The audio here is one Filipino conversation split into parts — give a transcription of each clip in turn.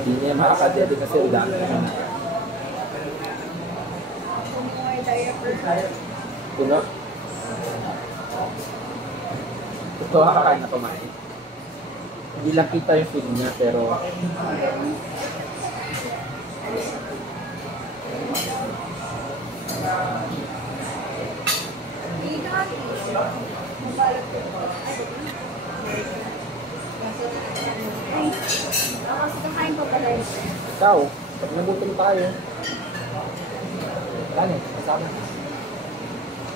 Hindi niya makakadede kasi ang dami naman. Puno? Ito kakain na kumain. Hindi lang kita yung film niya pero Kakain ko pala yun. ikaw, pag nagutom tayo. Ano? Kasama na.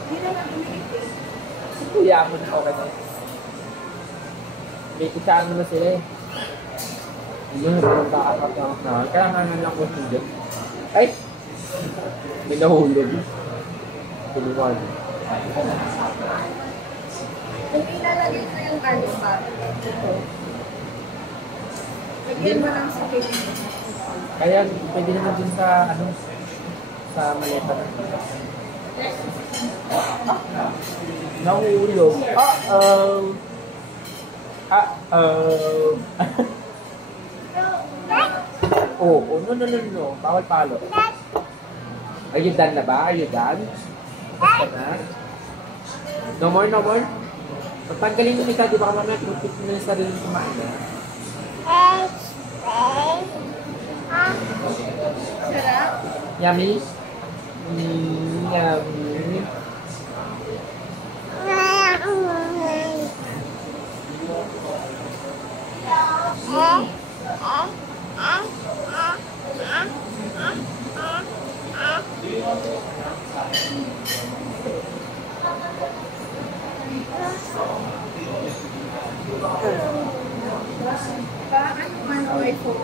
Hindi na lang umiitin. Kuya mo na okay na. May kutsara na sila eh. Hindi na parang kakakatawag na. Kaya nga nga lang ko hindi. Ay! May nahulog. Tuluwan. Kung ilalagay ko yung ano ba? Lagyan mo lang sa piling. Kaya pwede naman din sa ano sa maleta na. Nahulog. Oh, no. Bawal palo. Are you done na ba? Are you done? Basta na? No more? Pagtanggalin mo isa, di ba ka mamaya pinupit mo yung sarili kumain na? Sarap? Yummy? Yummy. Parang ano man o iPhone.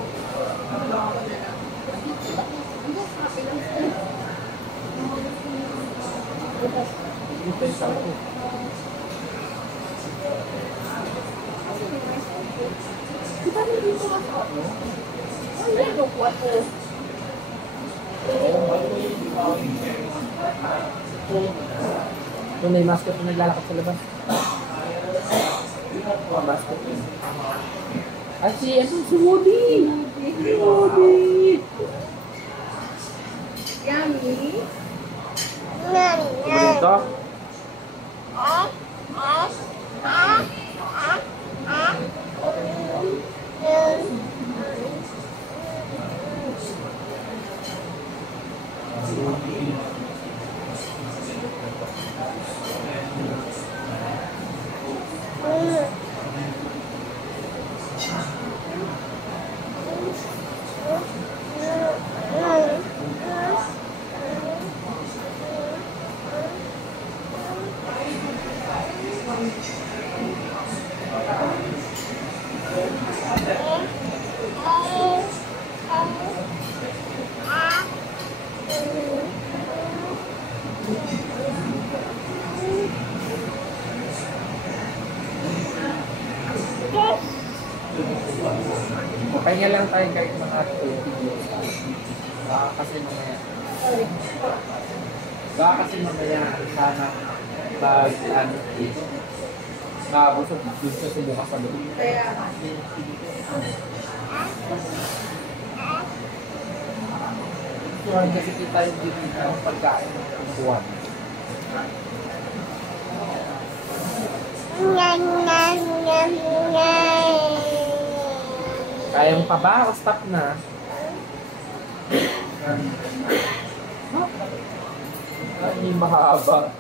Kita mo dito ako. Ay, ano ko ako? Kung may mascot na naglalakad sa labas. Mascot yun. Si Woody! Woody! Yummy? Kumain ito? Pahinga lang tayo kahit mga 2 videos. Kasi mamaya. Kasi mamaya sana ano dito. Nakabusog dito sa bukas sa loob. Kaya, Kasi kita yung dito ng pagkain ng buwan. Kaya mo pa ba? O stop na? Ay, mahaba.